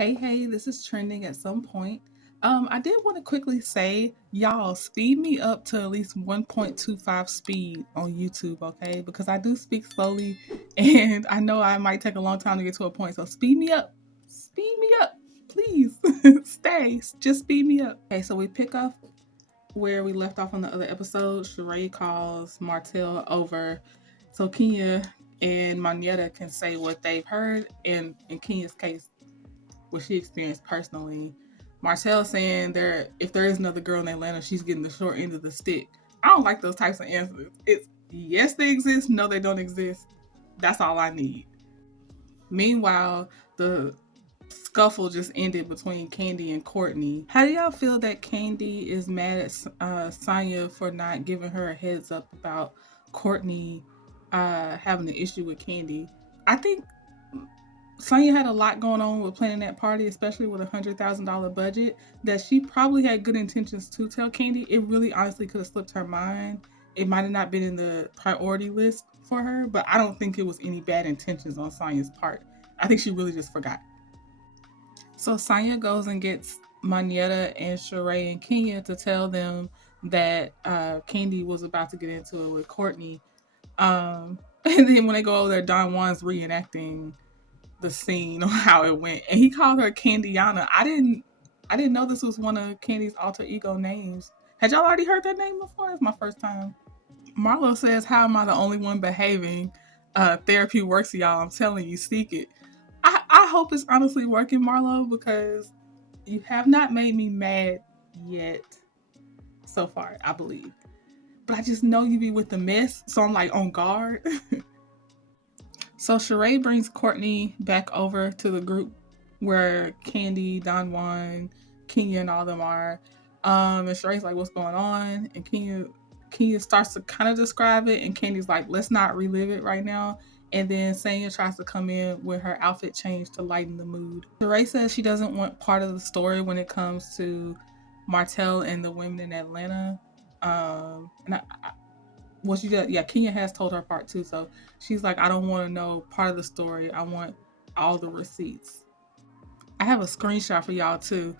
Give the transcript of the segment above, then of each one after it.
Hey, this is trending at some point. I did want to quickly say, y'all, speed me up to at least 1.25 speed on YouTube, okay? Because I do speak slowly and I know I might take a long time to get to a point. So speed me up. Speed me up. Please stay. Just speed me up. Okay, so we pick up where we left off on the other episode. Sheree calls Martel over so Kenya and Manetta can say what they've heard. And in Kenya's case, what she experienced personally. Martel saying if there is another girl in Atlanta, she's getting the short end of the stick. I don't like those types of answers. It's yes, they exist, no, they don't exist. That's all I need. Meanwhile, the scuffle just ended between Candy and Courtney. How do y'all feel that Candy is mad at Sonya for not giving her a heads up about Courtney having an issue with Candy? I think Sonya had a lot going on with planning that party, especially with $100,000 budget, that she probably had good intentions to tell Candy. It really honestly could have slipped her mind. It might have not been in the priority list for her, but I don't think it was any bad intentions on Sonya's part. I think she really just forgot. So Sonya goes and gets Manetta and Sheree and Kenya to tell them that Candy was about to get into it with Courtney. And then when they go over there, Don Juan's reenacting the scene on how it went, and he called her Candiana. I didn't know this was one of Candy's alter ego names. Had y'all already heard that name before? It's my first time. Marlo says, "How am I the only one behaving? Therapy works, y'all. I'm telling you, seek it." I hope it's honestly working, Marlo, because you have not made me mad yet so far, I believe. But I just know you be with the mess, so I'm like on guard. So Sheree brings Courtney back over to the group where Candy, Don Juan, Kenya, and all them are. And Sheree's like, "What's going on?" And Kenya starts to kind of describe it, and Candy's like, "Let's not relive it right now." And then Sanya tries to come in with her outfit change to lighten the mood. Sheree says she doesn't want part of the story when it comes to Martel and the women in Atlanta. And well, she does. Yeah, Kenya has told her part too. So she's like, "I don't want to know part of the story. I want all the receipts." I have a screenshot for y'all too.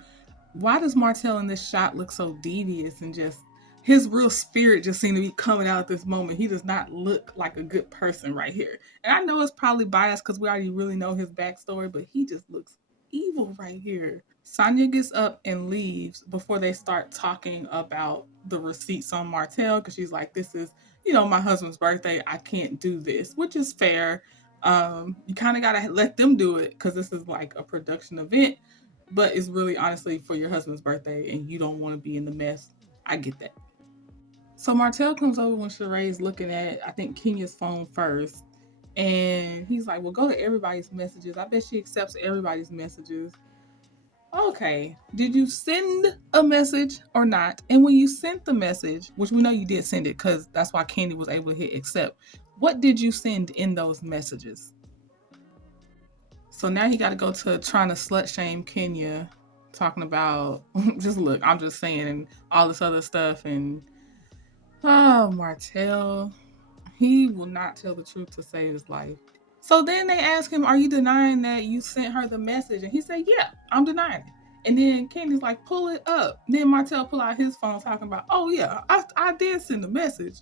Why does Martel in this shot look so devious and just his real spirit just seemed to be coming out at this moment? He does not look like a good person right here. And I know it's probably biased because we already really know his backstory, but he just looks evil right here. Sonya gets up and leaves before they start talking about the receipts on Martel because she's like, "This is, my husband's birthday. I can't do this," which is fair. You kind of got to let them do it because this is like a production event, but it's really honestly for your husband's birthday and you don't want to be in the mess. I get that. So Martel comes over when Sheree's looking at, I think, Kenya's phone first. And he's like, "Well, go to everybody's messages. I bet she accepts everybody's messages." Okay, did you send a message or not? And when you sent the message, which we know you did send it because that's why Candy was able to hit accept, what did you send in those messages? So now he got to go to trying to slut shame Kenya, talking about, just look, I'm just saying, and all this other stuff. And, oh, Martel, he will not tell the truth to save his life. So then they ask him, "Are you denying that you sent her the message?" And he said, "Yeah, I'm denying it." And then Candy's like, "Pull it up." Then Martel pull out his phone talking about, "Oh yeah, I did send the message."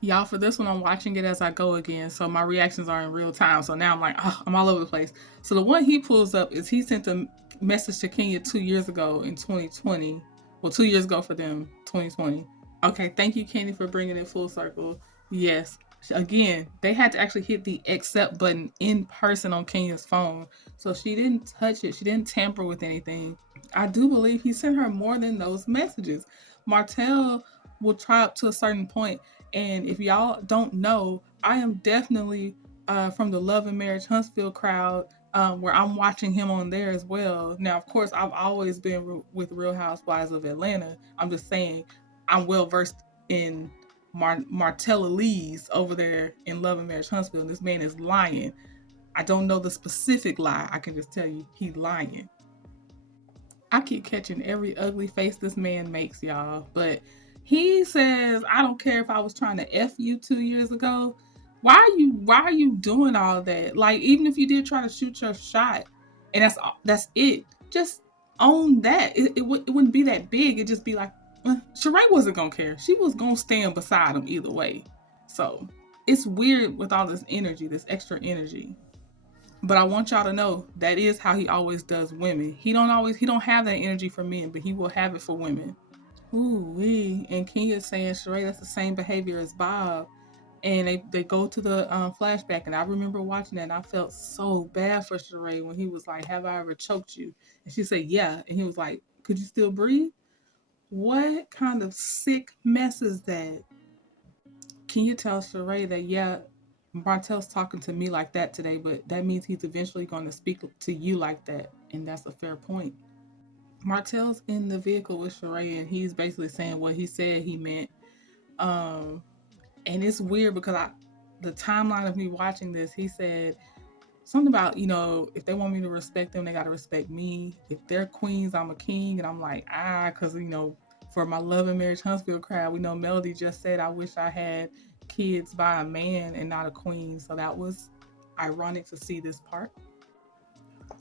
Y'all, for this one, I'm watching it as I go again. So my reactions are in real time. So now I'm like, oh, I'm all over the place. So the one he pulls up is he sent a message to Kenya 2 years ago in 2020. Well, 2 years ago for them, 2020. Okay, thank you, Candy, for bringing it full circle. Yes. Again, they had to actually hit the accept button in person on Kenya's phone. So she didn't touch it. She didn't tamper with anything. I do believe he sent her more than those messages. Martel will try up to a certain point. And if y'all don't know, I am definitely from the Love and Marriage Huntsville crowd, where I'm watching him on there as well. Now, of course, I've always been with Real Housewives of Atlanta. I'm just saying I'm well versed in Martella Lee's over there in Love and Marriage Huntsville. And this man is lying. I don't know the specific lie. I can just tell you he's lying. I keep catching every ugly face this man makes, y'all. But he says, "I don't care if I was trying to F you 2 years ago. Why are you doing all that? Like, even if you did try to shoot your shot, and that's it. Just own that. It wouldn't be that big. It'd just be like, Sheree wasn't gonna care. She was gonna stand beside him either way. So it's weird with all this energy, this extra energy. But I want y'all to know that is how he always does women. He don't have that energy for men, but he will have it for women. Ooh wee. And Kenya's saying, Sheree, that's the same behavior as Bob. And they go to the flashback, and I remember watching that, and I felt so bad for Sheree when he was like, "Have I ever choked you?" And she said, "Yeah," and he was like, "Could you still breathe?" What kind of sick mess is that? Can you tell Sheree that, yeah, Martel's talking to me like that today, but that means he's eventually going to speak to you like that, and that's a fair point. Martel's in the vehicle with Sheree, and he's basically saying what he said he meant. Um, and it's weird because the timeline of me watching this, he said something about, if they want me to respect them, they got to respect me. If they're queens, I'm a king. And I'm like, because, for my Love and Marriage Huntsville crowd, we know Melody just said, I wish I had kids by a man and not a queen. So that was ironic to see this part.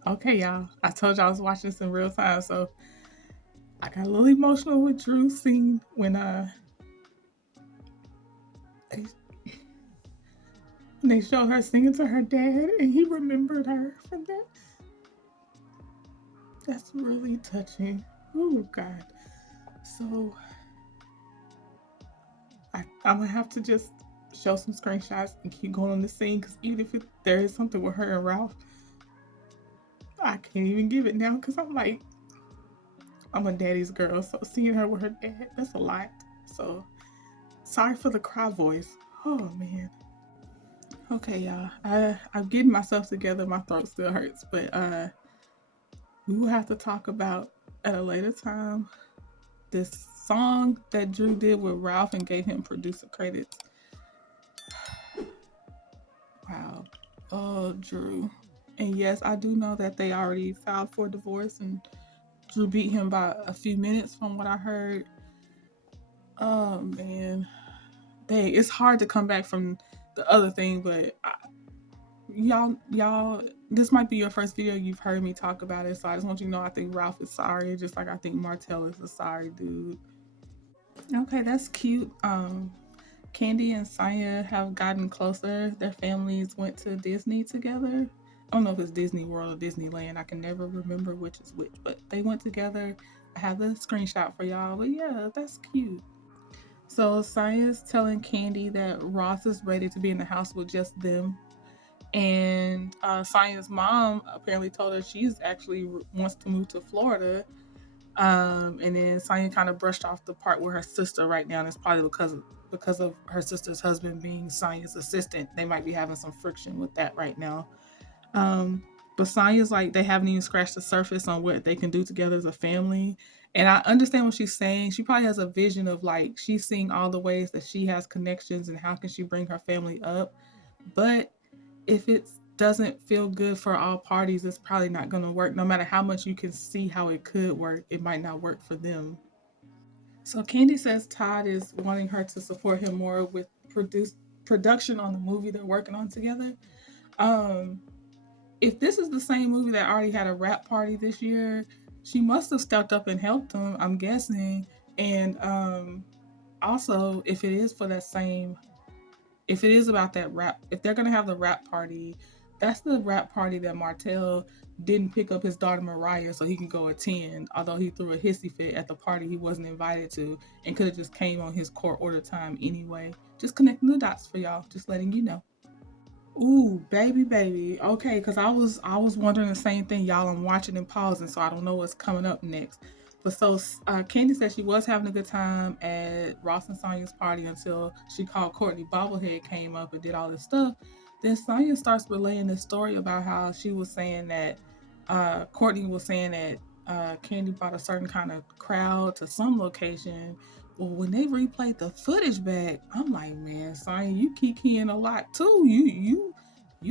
Okay, y'all. I told y'all I was watching this in real time. So I got a little emotional with Drew's scene when they, they showed her singing to her dad and he remembered her from that. That's really touching. Oh, God. So I'm gonna have to just show some screenshots and keep going on the scene because even if there is something with her and Ralph, I can't even give it now because I'm like, I'm a daddy's girl, so seeing her with her dad, that's a lot. So sorry for the cry voice. Oh man. Okay, y'all. I'm getting myself together. My throat still hurts, but we will have to talk about at a later time this song that Drew did with Ralph and gave him producer credits. Wow. Oh, Drew. And yes, I do know that they already filed for divorce and Drew beat him by a few minutes from what I heard. Oh, man. Dang, it's hard to come back from the other thing, but y'all, this might be your first video you've heard me talk about it, so I just want you to know I think Ralph is sorry, just like I think Martel is a sorry dude. Okay, that's cute. Candy and Saya have gotten closer. Their families went to Disney together. I don't know if it's Disney World or Disneyland. I can never remember which is which, but they went together. I have the screenshot for y'all, but yeah, that's cute. So Saya's telling Candy that Ross is ready to be in the house with just them. And Saya's mom apparently told her she's actually wants to move to Florida. And then Saya kind of brushed off the part with her sister right now, and it's probably because of her sister's husband being Saya's assistant. They might be having some friction with that right now. Um, but Saya's like they haven't even scratched the surface on what they can do together as a family. And I understand what she's saying. She probably has a vision of like she's seeing all the ways that she has connections and how can she bring her family up. But if it doesn't feel good for all parties, it's probably not going to work. No matter how much you can see how it could work, it might not work for them. So Candy says Todd is wanting her to support him more with production on the movie they're working on together. Um, if this is the same movie that already had a rap party this year, she must have stepped up and helped him, I'm guessing. And also, if it is about that rap, if they're gonna have the rap party, that's the rap party that Martel didn't pick up his daughter Mariah so he can go attend. Although he threw a hissy fit at the party he wasn't invited to and could have just came on his court order time anyway. Just connecting the dots for y'all. Just letting you know. Ooh, baby, baby. Okay, because I was wondering the same thing, y'all. I'm watching and pausing, so I don't know what's coming up next. But so Candy said she was having a good time at Ross and Sonya's party until she called Courtney Bobblehead came up and did all this stuff. Then Sonya starts relaying this story about how she was saying that Courtney was saying that Candy brought a certain kind of crowd to some location. Well, when they replayed the footage back, I'm like, man, Sonya, you kikiing a lot too. You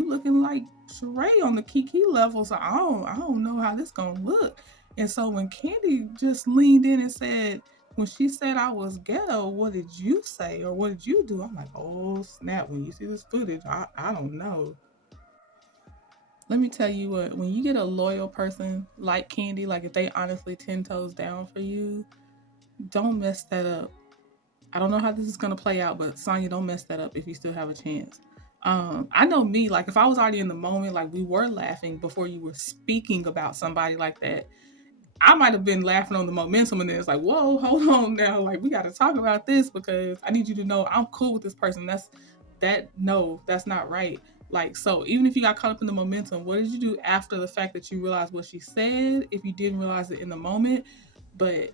looking like Sheree on the Kiki level. So I don't know how this gonna look. And so when Candy just leaned in and said, when she said I was ghetto, what did you say or what did you do? I'm like, oh snap! When you see this footage, I don't know. Let me tell you what, when you get a loyal person like Candy, like if they honestly 10 toes down for you, don't mess that up. I don't know how this is gonna play out, but Sonya, don't mess that up if you still have a chance. I know me, like if I was already in the moment, like we were laughing before you were speaking about somebody like that, I might have been laughing on the momentum, and then it's like, whoa, hold on now, like we got to talk about this because I need you to know I'm cool with this person. No, that's not right. Like, so even if you got caught up in the momentum, what did you do after the fact that you realized what she said? If you didn't realize it in the moment, but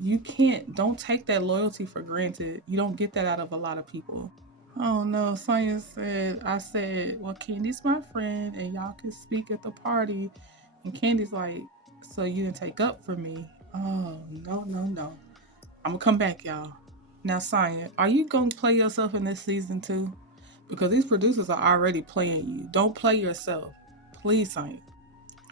you can't, don't take that loyalty for granted. You don't get that out of a lot of people. Oh no, Sonya said, I said, well, Candy's my friend and y'all can speak at the party. And Candy's like, so you didn't take up for me. Oh, no, no, no. I'm gonna come back, y'all. Now, Sonya, are you gonna play yourself in this season too? Because these producers are already playing you. Don't play yourself. Please, Sonya.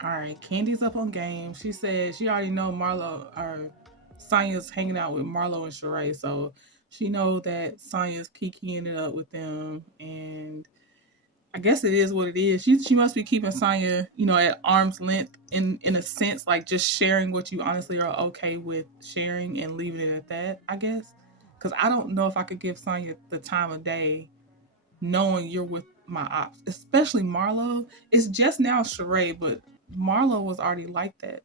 All right, Candy's up on game. She said she already know Marlo or Sonya's hanging out with Marlo and Sheree, so she know that Sonya's kikiing it up with them, and I guess it is what it is. She must be keeping Sonya, at arm's length in a sense, like just sharing what you honestly are okay with sharing and leaving it at that. I guess because I don't know if I could give Sonya the time of day knowing you're with my ops, especially Marlo. It's just now Sheree, but Marlo was already like that.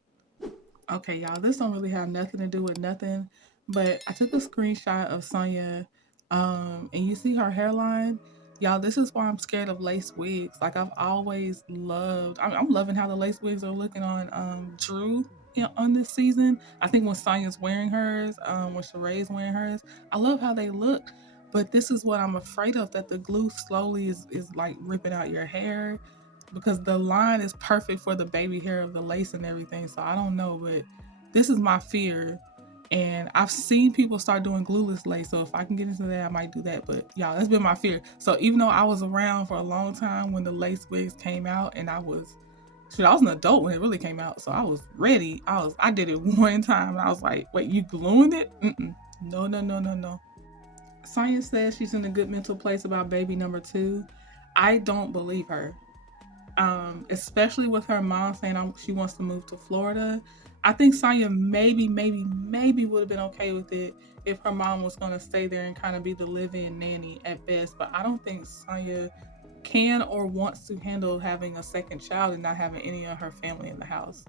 Okay, y'all, this don't really have nothing to do with nothing, but I took a screenshot of Sonya, and you see her hairline. Y'all, this is why I'm scared of lace wigs. Like I've always loved, I'm loving how the lace wigs are looking on Drew on this season. I think when Sonya's wearing hers, when Sheree's wearing hers, I love how they look. But this is what I'm afraid of, that the glue slowly is like ripping out your hair, because the line is perfect for the baby hair of the lace and everything. So I don't know, but this is my fear. And I've seen people start doing glueless lace. So if I can get into that, I might do that. But y'all, that's been my fear. So even though I was around for a long time when the lace wigs came out, and I was an adult when it really came out. So I was ready. I did it one time and I was like, wait, you gluing it? Mm-mm. No, no, no, no, no. Science says she's in a good mental place about baby number two. I don't believe her, especially with her mom saying she wants to move to Florida. I think Sonya maybe would have been okay with it if her mom was going to stay there and kind of be the live-in nanny at best. But I don't think Sonya can or wants to handle having a second child and not having any of her family in the house.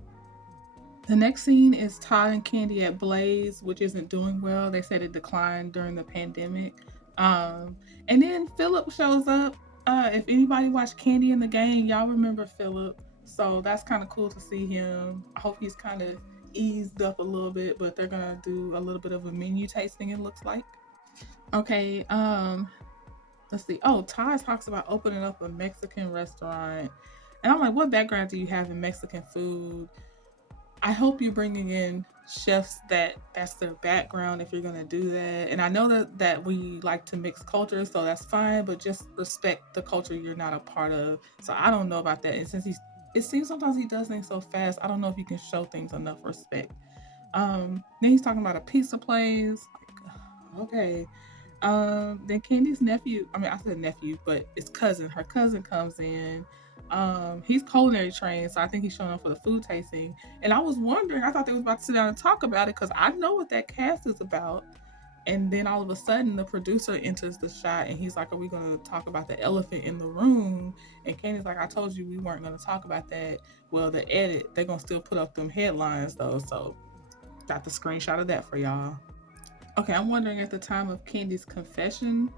The next scene is Todd and Candy at Blaze, which isn't doing well. They said it declined during the pandemic. Um, and then Philip shows up. If anybody watched Candy in the Game, y'all remember Philip. So that's kind of cool to see him. I hope he's kind of eased up a little bit, but they're going to do a little bit of a menu tasting, it looks like. Okay, let's see. Oh, Todd talks about opening up a Mexican restaurant. And I'm like, what background do you have in Mexican food? I hope you're bringing in chefs that's their background if you're gonna do that. And I know that we like to mix cultures, so that's fine. But just respect the culture you're not a part of. So I don't know about that. And since it seems sometimes he does things so fast. I don't know if you can show things enough respect. Then he's talking about a pizza place. Like, okay. Then Candy's nephew, I mean, I said nephew, but it's cousin. Her cousin comes in. He's culinary trained, so I think he's showing up for the food tasting. And I was wondering, I thought they was about to sit down and talk about it because I know what that cast is about. And then all of a sudden, the producer enters the shot and he's like, are we going to talk about the elephant in the room? And Candy's like, I told you we weren't going to talk about that. Well, the edit, they're going to still put up them headlines though. So, got the screenshot of that for y'all. Okay, I'm wondering at the time of Candy's confessional,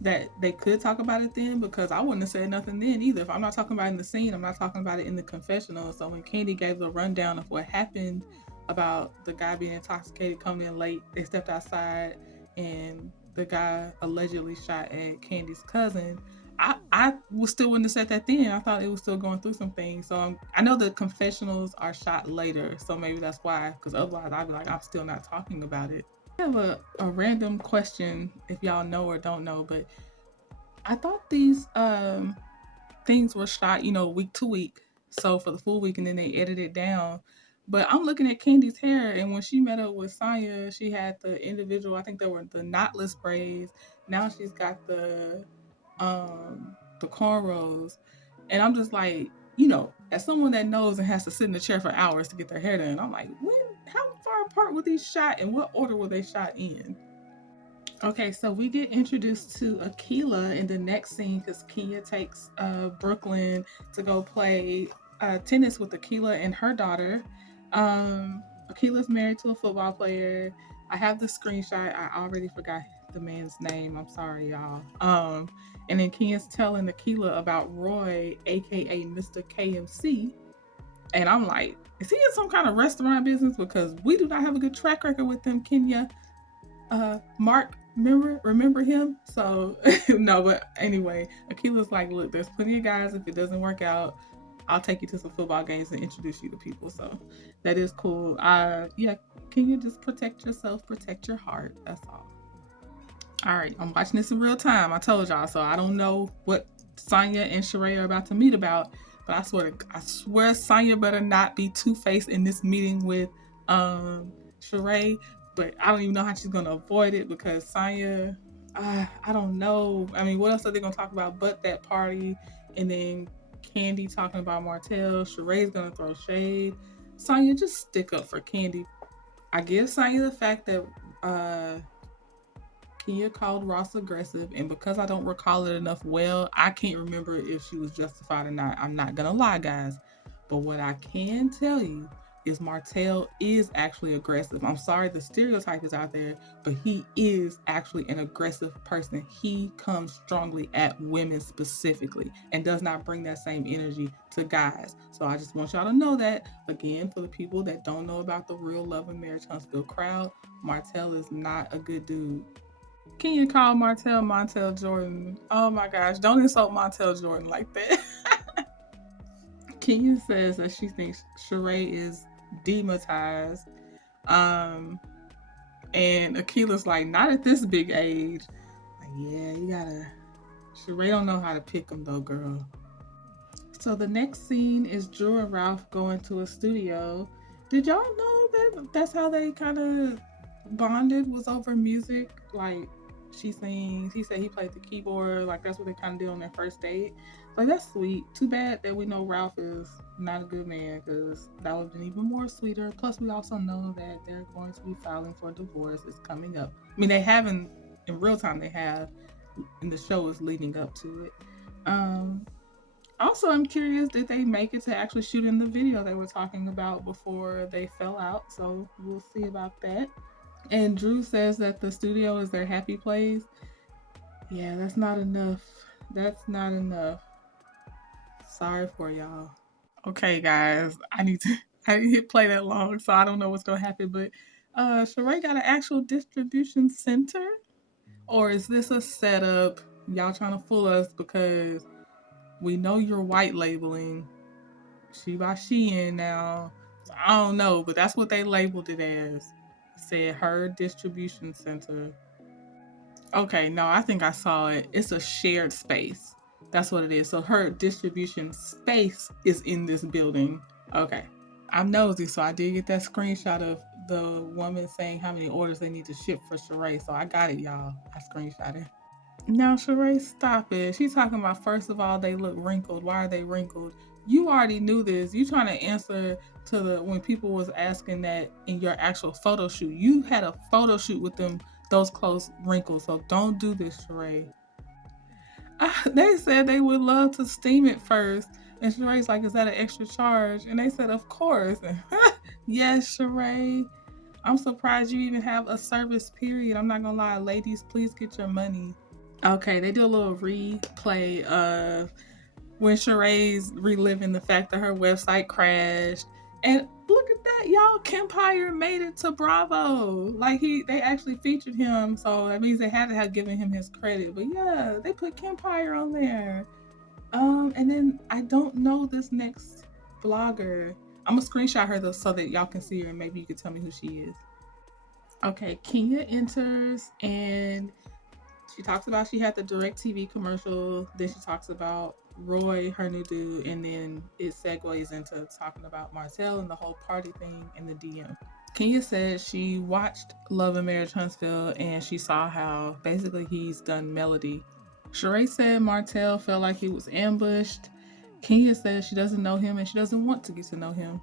that they could talk about it then, because I wouldn't have said nothing then either. If I'm not talking about it in the scene, I'm not talking about it in the confessional. So when Candy gave the rundown of what happened about the guy being intoxicated, coming in late, they stepped outside and the guy allegedly shot at Candy's cousin. I still wouldn't have said that then. I thought it was still going through some things. So I know the confessionals are shot later, so maybe that's why. Because otherwise, I'd be like, I'm still not talking about it. I have a random question, if y'all know or don't know, but I thought these things were shot, week to week. So for the full week, and then they edited it down. But I'm looking at Candy's hair, and when she met up with Sonya, she had the individual. I think they were the knotless braids. Now she's got the the cornrows. And I'm just like, as someone that knows and has to sit in the chair for hours to get their hair done, I'm like, how far apart were these shot and what order were they shot in? Okay, so we get introduced to Akila in the next scene because Kenya takes Brooklyn to go play tennis with Akila and her daughter. Akila's married to a football player. I have the screenshot. I already forgot the man's name. I'm sorry, y'all. And then Kenya's telling Akila about Roy, aka Mr. KMC. And I'm like, is he in some kind of restaurant business? Because we do not have a good track record with them, Kenya. Mark, remember him? So no, but anyway, Akila's like, look, there's plenty of guys. If it doesn't work out, I'll take you to some football games and introduce you to people. So that is cool. Yeah, can you just protect yourself, protect your heart? That's all. All right, I'm watching this in real time. I told y'all, so I don't know what Sonya and Sheree are about to meet about, but I swear Sonya better not be two-faced in this meeting with Sheree. But I don't even know how she's gonna avoid it because Sonya, I don't know. I mean, what else are they gonna talk about but that party? And then Candy talking about Martel. Sheree's gonna throw shade. Sonya, just stick up for Candy. I give Sonya the fact that Kenya called Ross aggressive, and because I don't recall it enough well, I can't remember if she was justified or not. I'm not gonna lie, guys. But what I can tell you is Martel is actually aggressive. I'm sorry the stereotype is out there, but he is actually an aggressive person. He comes strongly at women specifically and does not bring that same energy to guys. So I just want y'all to know that. Again, for the people that don't know about the real Love and Marriage Huntsville crowd, Martel is not a good dude. Can you call Martel Montel Jordan? Oh my gosh, don't insult Montel Jordan like that. Kenya says that she thinks Sheree is demonetized. Um, and Akila's like, not at this big age. Like, yeah, you gotta. Sheree don't know how to pick them though, girl. So the next scene is Drew and Ralph going to a studio. Did y'all know that that's how they kind of bonded, was over music? Like, she sings, he said he played the keyboard, like that's what they kind of did on their first date. Like, that's sweet. Too bad that we know Ralph is not a good man, because that would have been even more sweeter. Plus, we also know that they're going to be filing for divorce. It's coming up. I mean, they haven't in real time, they have, and the show is leading up to it. Also, I'm curious, did they make it to actually shoot in the video they were talking about before they fell out? So we'll see about that. And Drew says that the studio is their happy place. Yeah, that's not enough. That's not enough. Sorry for y'all. Okay, guys, I didn't hit play that long, so I don't know what's gonna happen. But Sheree got an actual distribution center, or is this a setup? Y'all trying to fool us because we know you're white labeling. She by Shein now. So I don't know, but that's what they labeled it as. It said her distribution center. Okay, no, I think I saw it. It's a shared space. That's what it is. So her distribution space is in this building. Okay. I'm nosy, so I did get that screenshot of the woman saying how many orders they need to ship for Sheree. So I got it, y'all. I screenshot it. Now, Sheree, stop it. She's talking about, first of all, they look wrinkled. Why are they wrinkled? You already knew this. You trying to answer to the when people was asking that in your actual photo shoot. You had a photo shoot with them, those close wrinkles. So don't do this, Sheree. They said they would love to steam it first. And Sheree's like, is that an extra charge? And they said, of course. Yes, Sheree. I'm surprised you even have a service period. I'm not gonna lie, ladies, please get your money. Okay, they do a little replay of when Sheree's reliving the fact that her website crashed. And look at that, y'all. Kempire made it to Bravo. Like they actually featured him, so that means they had to have given him his credit. But yeah, they put Kempire on there. And then I don't know this next blogger. I'm gonna screenshot her though so that y'all can see her and maybe you can tell me who she is. Okay, Kenya enters and she talks about she had the DirecTV commercial. Then she talks about Roy, her new dude, and then it segues into talking about Martel and the whole party thing in the DM. Kenya said she watched Love and Marriage Huntsville and she saw how basically he's done Melody Sheree said Martel felt like he was ambushed. Kenya says she doesn't know him and she doesn't want to get to know him.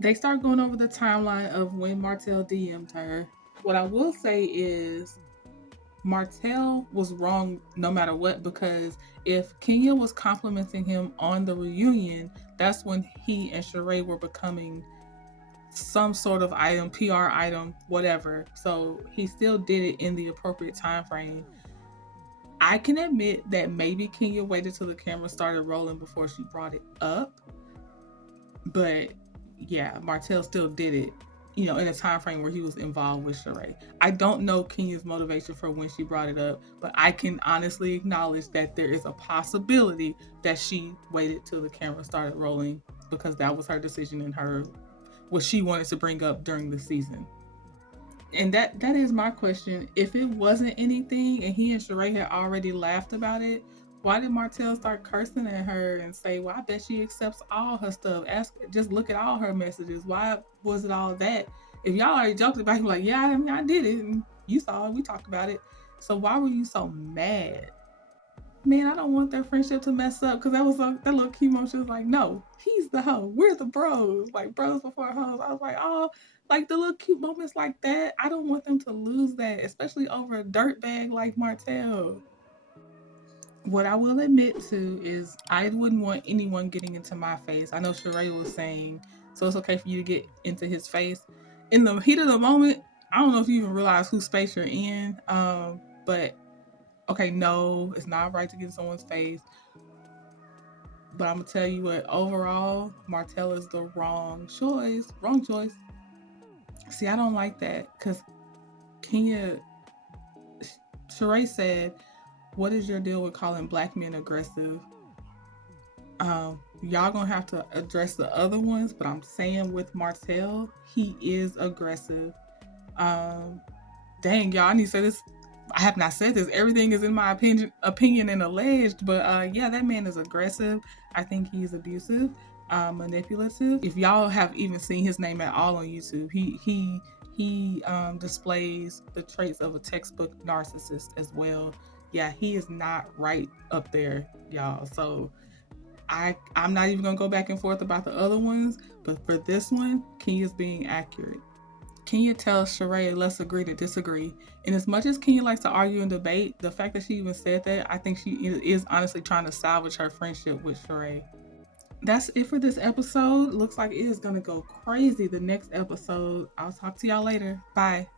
They start going over the timeline of when Martel DM'd her. What I will say is Martel was wrong no matter what, because if Kenya was complimenting him on the reunion, that's when he and Sheree were becoming some sort of item, PR item, whatever. So he still did it in the appropriate time frame. I can admit that maybe Kenya waited till the camera started rolling before she brought it up, but yeah, Martel still did it, in a time frame where he was involved with Sheree. I don't know Kenya's motivation for when she brought it up, but I can honestly acknowledge that there is a possibility that she waited till the camera started rolling because that was her decision and what she wanted to bring up during the season. And that is my question. If it wasn't anything and he and Sheree had already laughed about it, why did Martel start cursing at her and say, "Well, I bet she accepts all her stuff. Just look at all her messages. Why was it all that?" If y'all already joked about it, like, "Yeah, I mean, I did it, and you saw it. We talked about it. So why were you so mad?" Man, I don't want their friendship to mess up, because that was that little chemo. She was like, "No, he's the hoe. We're the bros. Like bros before hoes." I was like, "Oh, like the little cute moments like that. I don't want them to lose that, especially over a dirtbag like Martel." What I will admit to is I wouldn't want anyone getting into my face. I know Sheree was saying, so it's okay for you to get into his face. In the heat of the moment, I don't know if you even realize whose space you're in. But okay, no, it's not right to get in someone's face. But I'm gonna tell you what, overall, Martell is the wrong choice. Wrong choice. See, I don't like that because Kenya, Sheree said, "What is your deal with calling black men aggressive?" Y'all gonna have to address the other ones, but I'm saying with Martell, he is aggressive. Um, Dang, y'all, I need to say this. I have not said this. Everything is in my opinion and alleged, but yeah, that man is aggressive. I think he's abusive, manipulative. If y'all have even seen his name at all on YouTube, he displays the traits of a textbook narcissist as well. Yeah, he is not right up there, y'all. So I'm not even gonna go back and forth about the other ones, but for this one, Kenya's being accurate. Kenya tells Sheree, "Let's agree to disagree." And as much as Kenya likes to argue and debate, the fact that she even said that, I think she is honestly trying to salvage her friendship with Sheree. That's it for this episode. Looks like it is going to go crazy the next episode. I'll talk to y'all later. Bye.